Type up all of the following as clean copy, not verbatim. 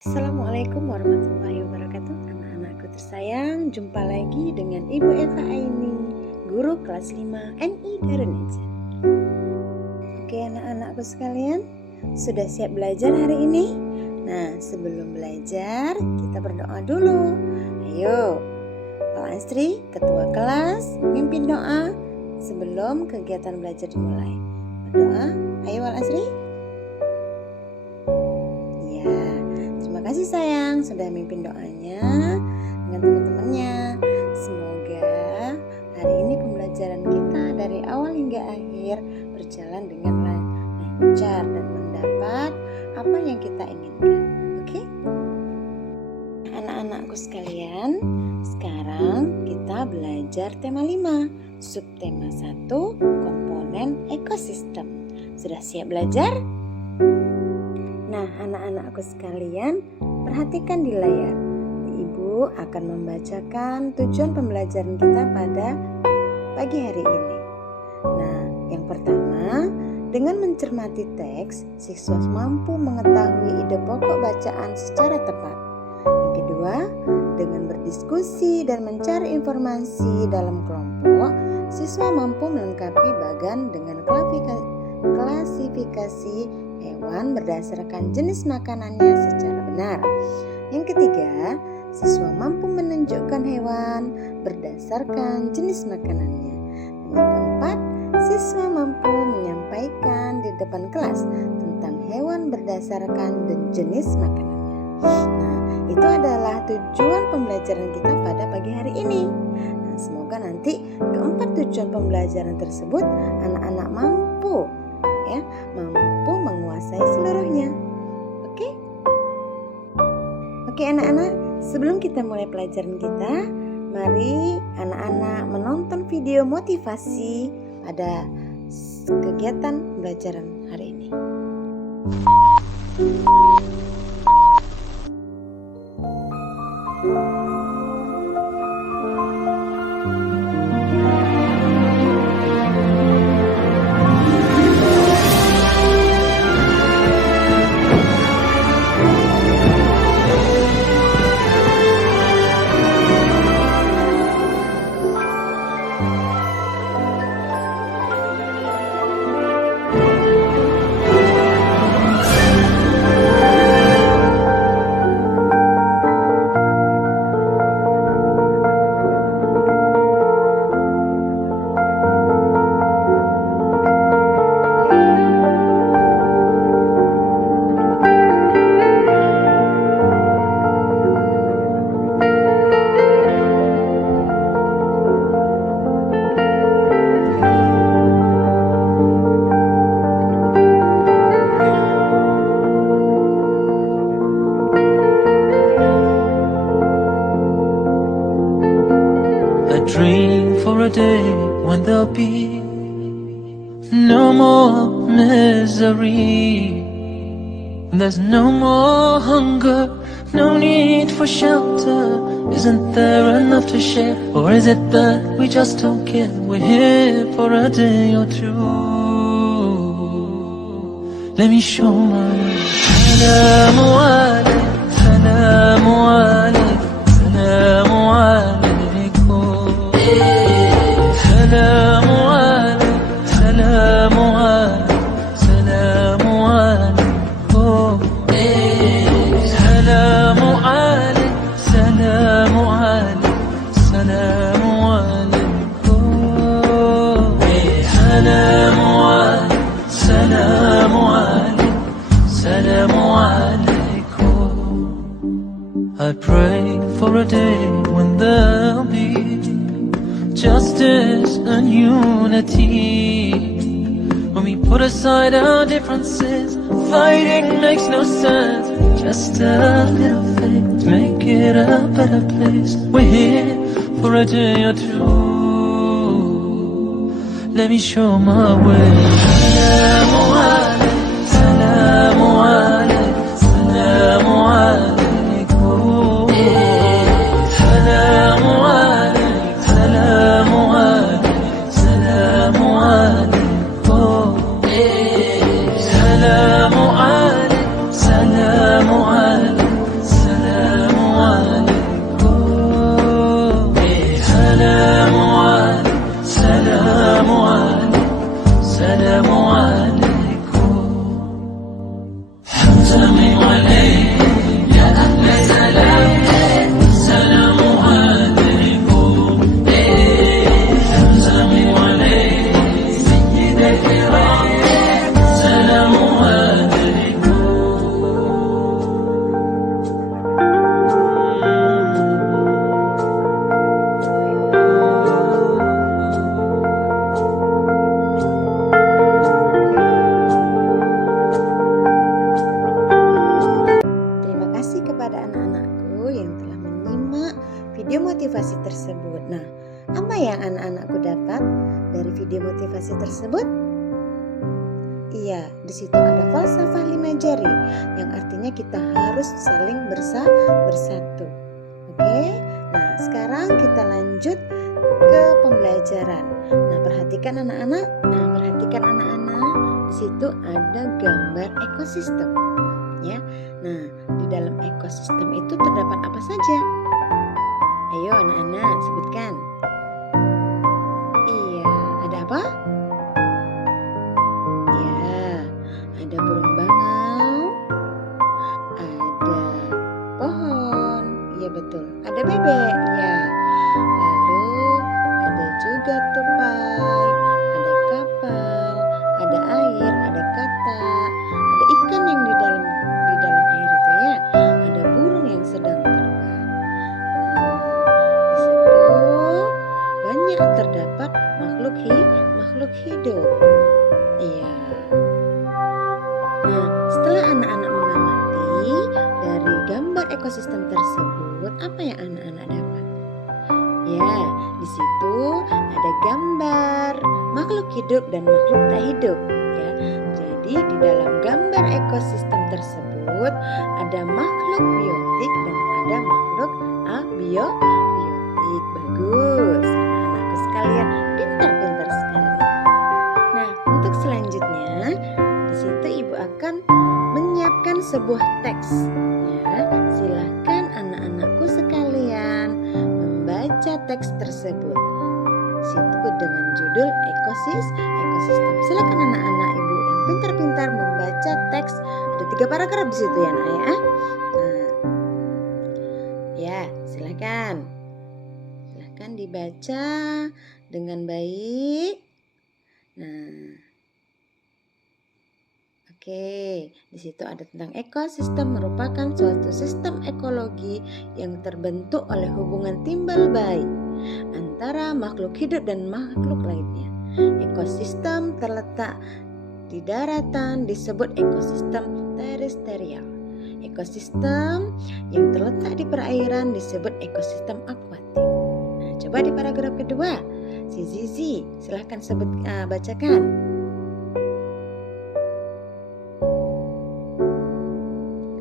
Assalamualaikum warahmatullahi wabarakatuh. Anak-anakku tersayang, jumpa lagi dengan Ibu Eva Aini, guru kelas 5 NI Darunajat. Oke anak-anakku sekalian, sudah siap belajar hari ini? Nah, sebelum belajar kita berdoa dulu. Ayo, Pak Astri, ketua kelas, mimpin doa sebelum kegiatan belajar dimulai. Berdoa, ayo Pak Astri. Terima kasih sayang sudah mimpin doanya dengan teman-temannya. Semoga hari ini pembelajaran kita dari awal hingga akhir berjalan dengan lancar dan mendapat apa yang kita inginkan. Oke? Anak-anakku sekalian, sekarang kita belajar tema 5, subtema 1, komponen ekosistem. Sudah siap belajar? Nah, anak-anakku sekalian, perhatikan di layar. Ibu akan membacakan tujuan pembelajaran kita pada pagi hari ini. Nah, yang pertama, dengan mencermati teks, siswa mampu mengetahui ide pokok bacaan secara tepat. Yang kedua, dengan berdiskusi dan mencari informasi dalam kelompok, siswa mampu melengkapi bagan dengan klasifikasi hewan berdasarkan jenis makanannya secara benar. Yang ketiga, siswa mampu menunjukkan hewan berdasarkan jenis makanannya. Dan yang keempat, siswa mampu menyampaikan di depan kelas tentang hewan berdasarkan jenis makanannya. Nah, itu adalah tujuan pembelajaran kita pada pagi hari ini. Nah, semoga nanti keempat tujuan pembelajaran tersebut anak-anak mampu menguasai seluruhnya. Oke anak-anak, sebelum kita mulai pelajaran kita, mari anak-anak menonton video motivasi pada kegiatan pembelajaran hari ini. Dream for a day when there'll be no more misery. There's no more hunger, no need for shelter. Isn't there enough to share? Or is it that we just don't care? We're here for a day or two. Let me show my way. Salamu alaykum, salamu alaykum, salamu alaykum. Salamu alaykum, salamu alaykum, salamu alaykum. Salamu alaykum, salamu alaykum, salamu alaykum. Salamu alaykum, salamu alaykum, salamu alaykum. I pray for a day when there'll be justice and unity. When we put aside our differences, fighting makes no sense. Just a little faith to make it a better place. We're here for a day or two. Let me show my way. Salamu alaykum, salamu alaykum, salamu alaykum. Salamu alaykum, salamu alaykum, salamu alaykum. Salamu alaykum, salamu alaykum, kepada anak-anakku yang telah menyimak video motivasi tersebut. Nah, apa yang anak-anakku dapat dari video motivasi tersebut? Iya, di situ ada falsafah 5 jari yang artinya kita harus saling bersatu. Oke? Nah, sekarang kita lanjut ke pembelajaran. Nah, perhatikan anak-anak. Di situ ada gambar ekosistem. Ya. Nah, di dalam ekosistem itu terdapat apa saja? Ayo anak-anak sebutkan. Iya, ada apa? Ya, ada burung bangau, ada pohon, iya betul, ada bebek, ya. Lalu ada juga tupai, ada kapal, ada air, ada katak, ada ikan yang di dalam air itu ya, ada burung yang sedang terbang. Nah, di situ banyak terdapat makhluk hidup. Iya. Nah, setelah anak-anak mengamati dari gambar ekosistem tersebut, apa yang anak-anak dapat? Ya, di situ ada gambar makhluk hidup dan makhluk tak hidup. Ya, jadi di dalam gambar ekosistem tersebut ada makhluk biotik dan ada makhluk abiotik. Bagus, anak-anakku sekalian, pintar-pintar sekali. Nah, untuk selanjutnya, di situ ibu akan menyiapkan sebuah teks. Ya, silakan anak-anakku sekalian membaca teks tersebut. Situ dengan judul ekosistem. Silakan anak-anak ibu yang pintar-pintar membaca teks. Ada 3 paragraf di situ ya, Nak ya. Nah, ya, silakan dibaca dengan baik. Nah, oke, di situ ada tentang ekosistem merupakan suatu sistem ekologi yang terbentuk oleh hubungan timbal balik antara makhluk hidup dan makhluk lainnya. Ekosistem terletak di daratan disebut ekosistem terestrial. Ekosistem yang terletak di perairan disebut ekosistem akuatik. Nah, coba di paragraf kedua, si Zizi silahkan bacakan.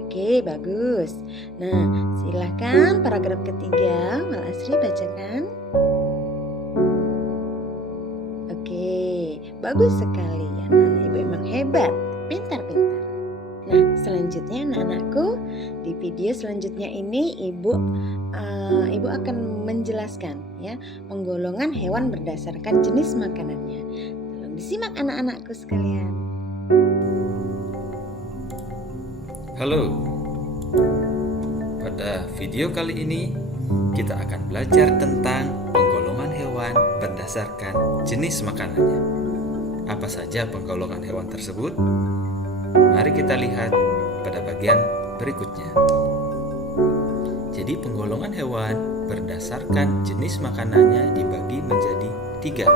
Oke, bagus. Nah, silahkan paragraf ketiga, Mal Asri bacakan. Oke, bagus sekali. Anak-anak ibu emang hebat, pintar-pintar. Nah, selanjutnya anak-anakku, di video selanjutnya ini ibu akan menjelaskan ya penggolongan hewan berdasarkan jenis makanannya. Tolong disimak anak-anakku sekalian. Halo, pada video kali ini kita akan belajar tentang penggolongan hewan berdasarkan jenis makanannya. Apa saja penggolongan hewan tersebut? Mari kita lihat pada bagian berikutnya. Jadi penggolongan hewan berdasarkan jenis makanannya dibagi menjadi 3.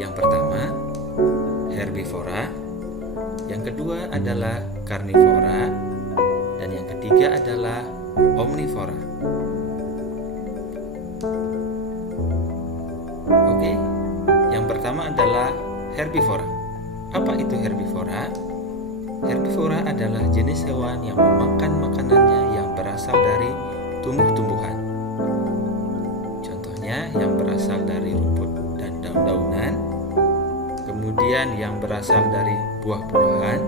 Yang pertama, herbivora. Yang kedua adalah karnivora. Dan yang ketiga adalah omnivora. Oke, yang pertama adalah herbivora. Apa itu herbivora? Herbivora adalah jenis hewan yang memakan makanannya yang berasal dari tumbuh-tumbuhan. Contohnya yang berasal dari rumput dan daun-daunan, kemudian yang berasal dari buah-buahan,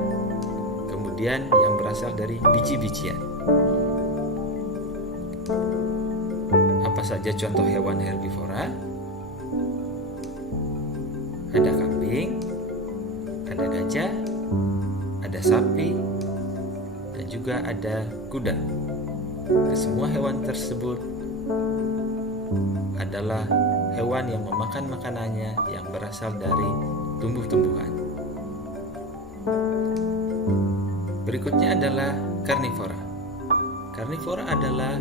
kemudian yang berasal dari biji-bijian. Apa saja contoh hewan herbivora? Ada kambing, ada gajah, ada sapi, dan juga ada kuda. Kesemua hewan tersebut adalah hewan yang memakan makanannya yang berasal dari tumbuh-tumbuhan. Berikutnya adalah karnivora. Karnivora adalah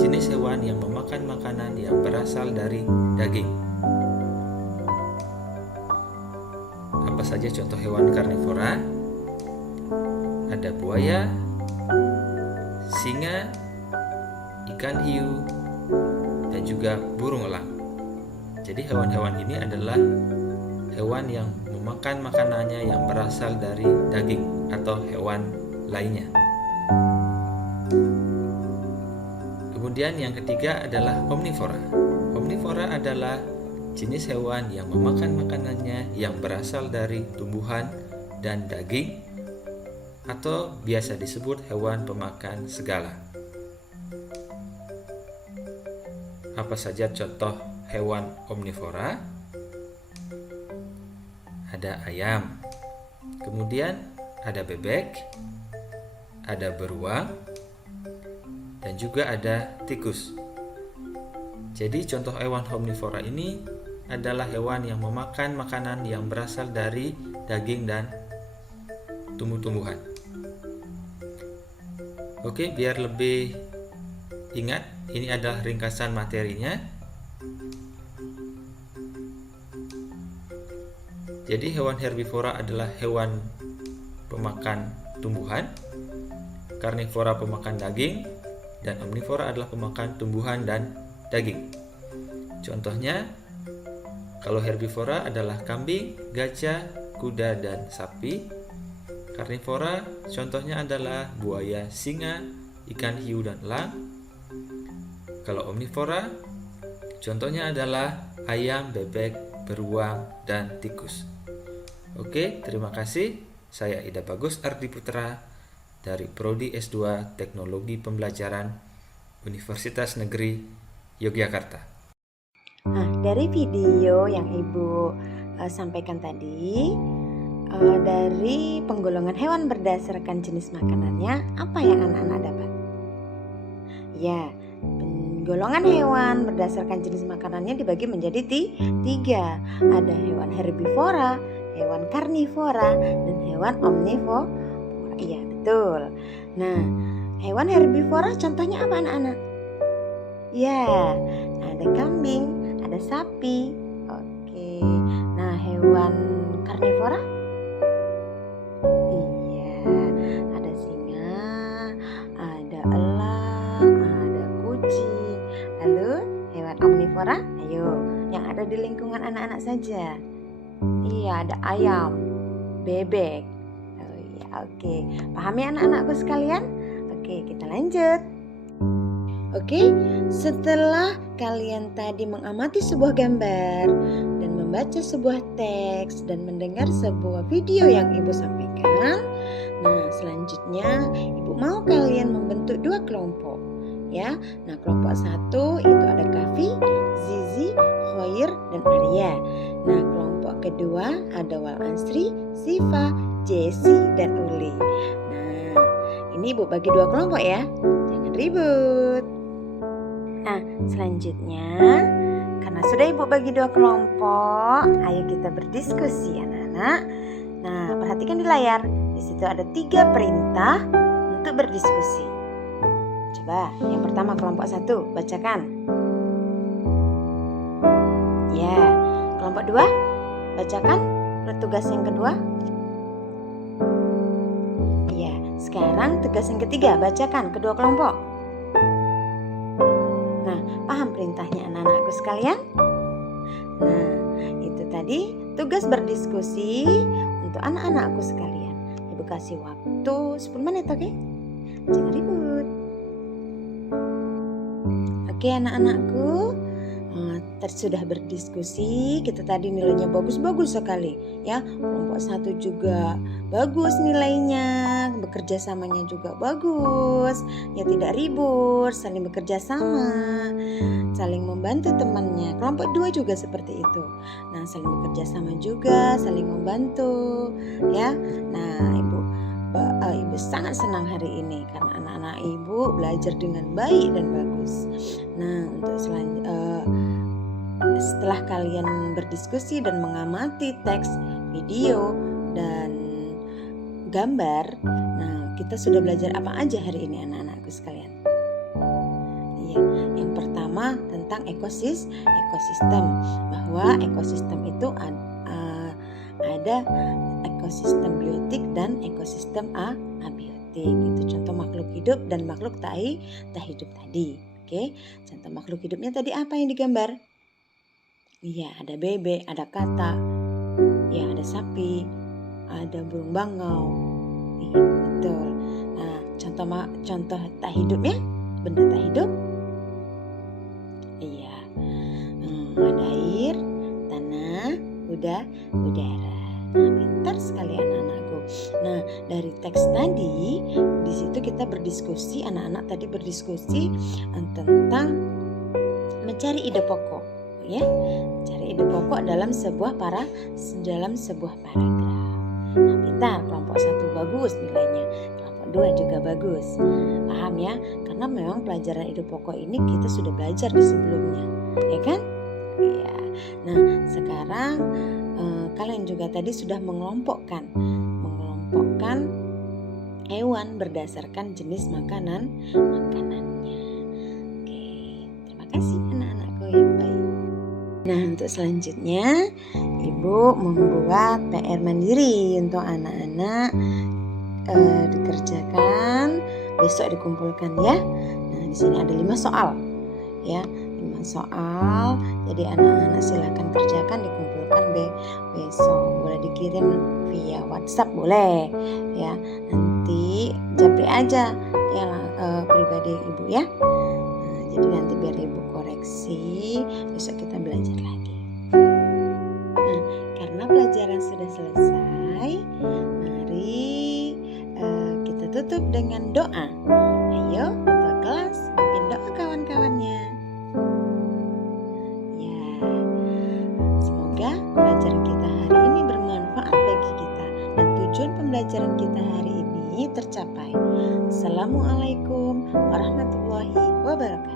jenis hewan yang memakan makanan yang berasal dari daging. Apa saja contoh hewan karnivora? Ada buaya, singa, ikan hiu, dan juga burung elang. Jadi hewan-hewan ini adalah hewan yang memakan makanannya yang berasal dari daging atau hewan lainnya. Kemudian yang ketiga adalah omnivora. Omnivora adalah jenis hewan yang memakan makanannya yang berasal dari tumbuhan dan daging, atau biasa disebut hewan pemakan segala. Apa saja contoh hewan omnivora? Ada ayam, kemudian ada bebek, ada beruang, dan juga ada tikus. Jadi contoh hewan omnivora ini adalah hewan yang memakan makanan yang berasal dari daging dan tumbuh-tumbuhan. Oke, biar lebih ingat, ini adalah ringkasan materinya. Jadi hewan herbivora adalah hewan pemakan tumbuhan, karnivora pemakan daging, dan omnivora adalah pemakan tumbuhan dan daging. Contohnya, kalau herbivora adalah kambing, gajah, kuda, dan sapi. Karnivora contohnya adalah buaya, singa, ikan hiu, dan elang. Kalau omnivora contohnya adalah ayam, bebek, beruang, dan tikus. Oke, terima kasih. Saya Ida Bagus Ardi Putra dari Prodi S2 Teknologi Pembelajaran Universitas Negeri Yogyakarta. Nah, dari video yang Ibu sampaikan tadi, dari penggolongan hewan berdasarkan jenis makanannya, apa yang anak-anak dapat? Ya, penggolongan hewan berdasarkan jenis makanannya dibagi menjadi tiga. Ada hewan herbivora, hewan karnivora, dan hewan omnivora. Iya, betul. Nah, hewan herbivora contohnya apa anak-anak? Ya, ada kambing, ada sapi. Oke. Nah, hewan karnivora? Iya, ada singa, ada elang, ada kucing. Lalu hewan omnivora? Ayo, yang ada di lingkungan anak-anak saja. Iya, ada ayam, bebek. Oh iya, oke. Pahami anak-anakku sekalian? Oke, kita lanjut. Oke, setelah kalian tadi mengamati sebuah gambar dan membaca sebuah teks dan mendengar sebuah video yang Ibu sampaikan, nah selanjutnya Ibu mau kalian membentuk dua kelompok, ya. Nah, kelompok satu itu ada Kavi, Zizi, Khoir, dan Arya. Nah, kelompok kedua ada Walansri, Siva, Jesse, dan Uli. Nah, ini Ibu bagi dua kelompok ya, jangan ribut. Nah, selanjutnya karena sudah Ibu bagi dua kelompok, ayo kita berdiskusi anak-anak. Nah, perhatikan di layar. Di situ ada 3 perintah untuk berdiskusi. Coba, yang pertama kelompok 1, bacakan. Ya, kelompok 2, bacakan tugas yang kedua. Ya, sekarang tugas yang ketiga, bacakan kedua kelompok. Paham perintahnya anak-anakku sekalian? Nah, itu tadi tugas berdiskusi untuk anak-anakku sekalian. Ibu kasih waktu 10 menit, oke? Jangan ribut. Oke anak-anakku, sudah berdiskusi, kita tadi nilainya bagus-bagus sekali ya. Kelompok 1 juga bagus nilainya, bekerja samanya juga bagus, ya tidak ribut, saling bekerja sama, saling membantu temannya. Kelompok 2 juga seperti itu. Nah, saling bekerja sama juga, saling membantu ya. Nah, Ibu sangat senang hari ini karena anak-anak Ibu belajar dengan baik dan bagus. Nah, untuk setelah kalian berdiskusi dan mengamati teks, video, dan gambar, nah kita sudah belajar apa aja hari ini anak-anakku sekalian? Iya, yang pertama tentang ekosistem, bahwa ekosistem itu ada ekosistem biotik dan ekosistem abiotik. Itu contoh makhluk hidup dan makhluk tak hidup tadi. Oke, contoh makhluk hidupnya tadi apa yang digambar? Iya, ada bebek, ada kata, ya ada sapi, ada burung bangau. Iya, betul. Nah, contoh tak hidupnya, benda tak hidup. Iya, ada air, tanah, udara. Nah, pintar sekali anak-anakku. Nah, dari teks tadi, di situ kita berdiskusi, anak-anak tadi berdiskusi tentang mencari ide pokok, ya. Cari ide pokok dalam sebuah paragraf. Nah, pintar, kelompok 1 bagus nilainya, kelompok 2 juga bagus. Paham ya? Karena memang pelajaran ide pokok ini kita sudah belajar di sebelumnya, ya kan? Iya. Nah, sekarang kalian juga tadi sudah mengelompokkan hewan berdasarkan jenis makanannya. Oke, terima kasih anak-anakku yang baik. Nah, untuk selanjutnya Ibu membuat PR mandiri untuk anak-anak, dikerjakan, besok dikumpulkan ya. Nah, di sini ada 5 soal ya, 5 soal. Jadi anak-anak silakan kerjakan, dikumpulkan besok. Boleh dikirim via WhatsApp boleh ya. Nanti japri aja ya pribadi Ibu ya. Nah, jadi nanti biar Ibu koreksi, besok kita belajar lagi. Nah, karena pelajaran sudah selesai, mari kita tutup dengan doa. Ayo ketua kelas pimpin doa kawan-kawannya. Ya, semoga pelajaran kita hari ini bermanfaat bagi kita dan tujuan pembelajaran kita hari ini tercapai. Assalamualaikum warahmatullahi wabarakatuh.